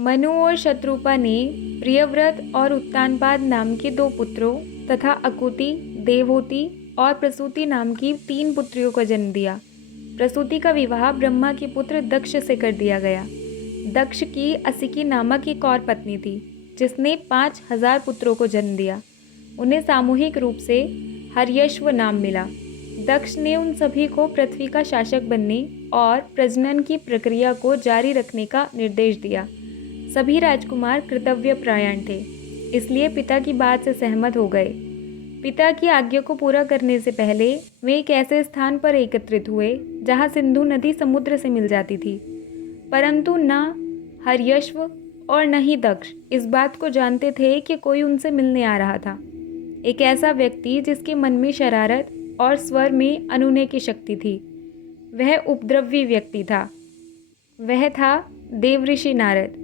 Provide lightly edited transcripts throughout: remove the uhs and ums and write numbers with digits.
मनु और शत्रुपा ने प्रियव्रत और उत्तानपाद नाम के 2 पुत्रों तथा अकुति, देवहूति और प्रसूति नाम की 3 पुत्रियों को जन्म दिया। प्रसूति का विवाह ब्रह्मा के पुत्र दक्ष से कर दिया गया। दक्ष की असिकी नामक एक और पत्नी थी जिसने 5000 पुत्रों को जन्म दिया। उन्हें सामूहिक रूप से हर्यश्व नाम मिला। दक्ष ने उन सभी को पृथ्वी का शासक बनने और प्रजनन की प्रक्रिया को जारी रखने का निर्देश दिया। सभी राजकुमार कर्तव्यपरायण थे, इसलिए पिता की बात से सहमत हो गए। पिता की आज्ञा को पूरा करने से पहले वे एक ऐसे स्थान पर एकत्रित हुए जहां सिंधु नदी समुद्र से मिल जाती थी, परंतु न हर्यश्व और न ही दक्ष इस बात को जानते थे कि कोई उनसे मिलने आ रहा था। एक ऐसा व्यक्ति जिसके मन में शरारत और स्वर में अनुनय की शक्ति थी, वह उपद्रवी व्यक्ति था। वह था देवऋषि नारद।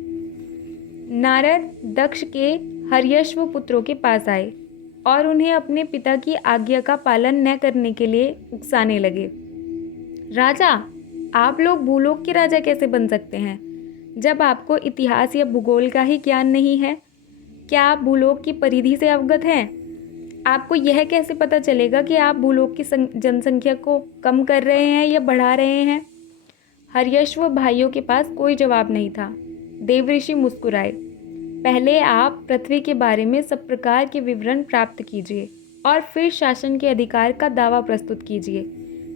नारद दक्ष के हर्यश्व पुत्रों के पास आए और उन्हें अपने पिता की आज्ञा का पालन न करने के लिए उकसाने लगे। राजा, आप लोग भूलोक के राजा कैसे बन सकते हैं जब आपको इतिहास या भूगोल का ही ज्ञान नहीं है? क्या आप भूलोक की परिधि से अवगत हैं? आपको यह कैसे पता चलेगा कि आप भूलोक की जनसंख्या को कम कर रहे हैं या बढ़ा रहे हैं? हर्यश्व भाइयों के पास कोई जवाब नहीं था। देवऋषि मुस्कुराए। पहले आप पृथ्वी के बारे में सब प्रकार के विवरण प्राप्त कीजिए और फिर शासन के अधिकार का दावा प्रस्तुत कीजिए।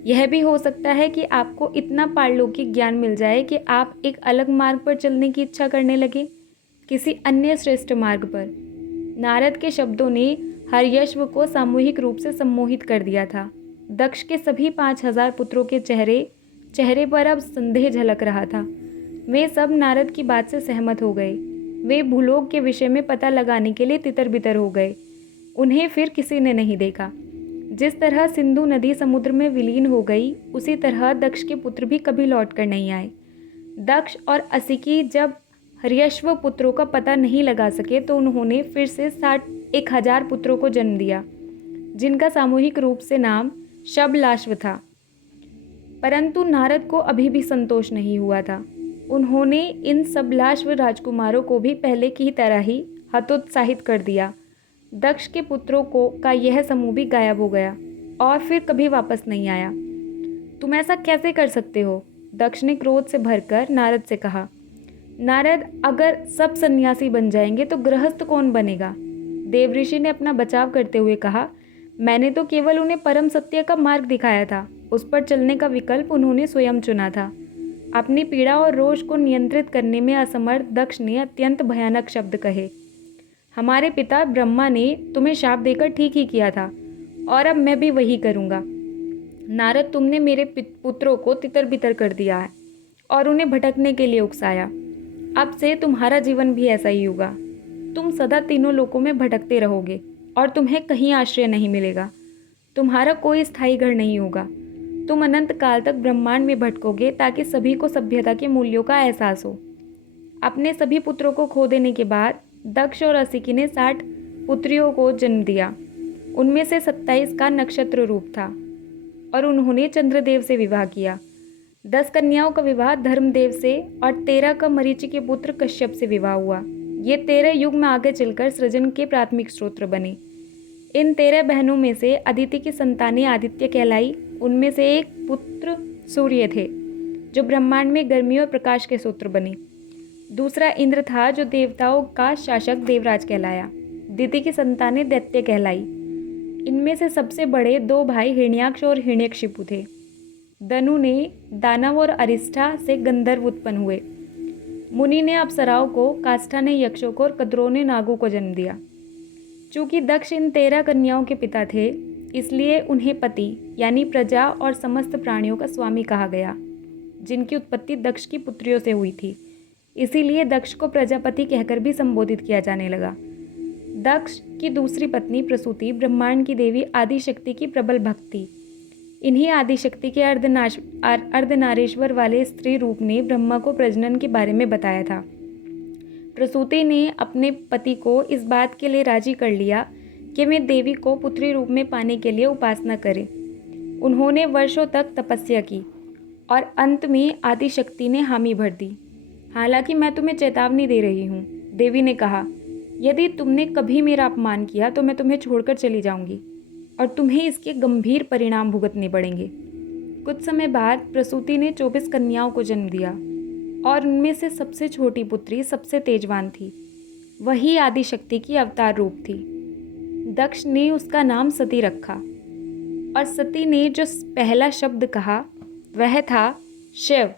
यह भी हो सकता है कि आपको इतना पारलौकिक ज्ञान मिल जाए कि आप एक अलग मार्ग पर चलने की इच्छा करने लगे, किसी अन्य श्रेष्ठ मार्ग पर। नारद के शब्दों ने हर्यश्व को सामूहिक रूप से सम्मोहित कर दिया था। दक्ष के सभी 5000 पुत्रों के चेहरे पर अब संदेह झलक रहा था। वे सब नारद की बात से सहमत हो गए। वे भूलोक के विषय में पता लगाने के लिए तितर-बितर हो गए। उन्हें फिर किसी ने नहीं देखा। जिस तरह सिंधु नदी समुद्र में विलीन हो गई, उसी तरह दक्ष के पुत्र भी कभी लौट कर नहीं आए। दक्ष और असिकी जब हर्यश्व पुत्रों का पता नहीं लगा सके तो उन्होंने फिर से 1000 पुत्रों को जन्म दिया, जिनका सामूहिक रूप से नाम शबलाश्व था। परंतु नारद को अभी भी संतोष नहीं हुआ था। उन्होंने इन सबलाश्व राजकुमारों को भी पहले की तरह ही हतोत्साहित कर दिया। दक्ष के पुत्रों का यह समूह भी गायब हो गया और फिर कभी वापस नहीं आया। तुम ऐसा कैसे कर सकते हो? दक्ष ने क्रोध से भरकर नारद से कहा। नारद, अगर सब सन्यासी बन जाएंगे तो गृहस्थ कौन बनेगा? देवऋषि ने अपना बचाव करते हुए कहा। मैंने तो केवल उन्हें परम सत्य का मार्ग दिखाया था। उस पर चलने का विकल्प उन्होंने स्वयं चुना था। अपनी पीड़ा और रोष को नियंत्रित करने में असमर्थ दक्ष ने अत्यंत भयानक शब्द कहे। हमारे पिता ब्रह्मा ने तुम्हें शाप देकर ठीक ही किया था और अब मैं भी वही करूँगा। नारद, तुमने मेरे पुत्रों को तितर-बितर कर दिया है और उन्हें भटकने के लिए उकसाया। अब से तुम्हारा जीवन भी ऐसा ही होगा। तुम सदा तीनों लोकों में भटकते रहोगे और तुम्हें कहीं आश्रय नहीं मिलेगा। तुम्हारा कोई स्थायी घर नहीं होगा। तुम अनंत काल तक ब्रह्मांड में भटकोगे ताकि सभी को सभ्यता के मूल्यों का एहसास हो। अपने सभी पुत्रों को खो देने के बाद दक्ष और असिकी ने 60 पुत्रियों को जन्म दिया। उनमें से 27 का नक्षत्र रूप था और उन्होंने चंद्रदेव से विवाह किया। 10 कन्याओं का विवाह धर्मदेव से और 13 का मरीचि के पुत्र कश्यप से विवाह हुआ। ये 13 युग में आगे चलकर सृजन के प्राथमिक स्रोत बने। इन 13 बहनों में से अदिति की संतानें आदित्य कहलाई। उनमें से एक पुत्र सूर्य थे जो ब्रह्मांड में गर्मी और प्रकाश के स्रोत बने। दूसरा इंद्र था जो देवताओं का शासक देवराज कहलाया। दिति की संतानें दैत्य कहलाई। इनमें से सबसे बड़े 2 भाई हिरण्याक्ष और हिरण्यकशिपु थे। दनु ने दानव और अरिष्ठा से गंधर्व उत्पन्न हुए। मुनि ने अप्सराओं को, काष्ठा ने यक्षों को और कद्रों ने नागों को जन्म दिया। चूंकि दक्ष इन 13 कन्याओं के पिता थे, इसलिए उन्हें पति यानी प्रजा और समस्त प्राणियों का स्वामी कहा गया, जिनकी उत्पत्ति दक्ष की पुत्रियों से हुई थी। इसीलिए दक्ष को प्रजापति कहकर भी संबोधित किया जाने लगा। दक्ष की दूसरी पत्नी प्रसूति ब्रह्मांड की देवी आदिशक्ति की प्रबल भक्त थी। इन्हीं आदिशक्ति के अर्धनारीश्वर वाले स्त्री रूप ने ब्रह्मा को प्रजनन के बारे में बताया था। प्रसूति ने अपने पति को इस बात के लिए राजी कर लिया कि वे देवी को पुत्री रूप में पाने के लिए उपासना करें। उन्होंने वर्षों तक तपस्या की और अंत में आदिशक्ति ने हामी भर दी। हालांकि मैं तुम्हें चेतावनी दे रही हूँ, देवी ने कहा। यदि तुमने कभी मेरा अपमान किया तो मैं तुम्हें छोड़कर चली जाऊंगी और तुम्हें इसके गंभीर परिणाम भुगतने पड़ेंगे। कुछ समय बाद प्रसूति ने 24 कन्याओं को जन्म दिया और उनमें से सबसे छोटी पुत्री सबसे तेजवान थी। वही आदिशक्ति की अवतार रूप थी। दक्ष ने उसका नाम सती रखा और सती ने जो पहला शब्द कहा वह था शिव।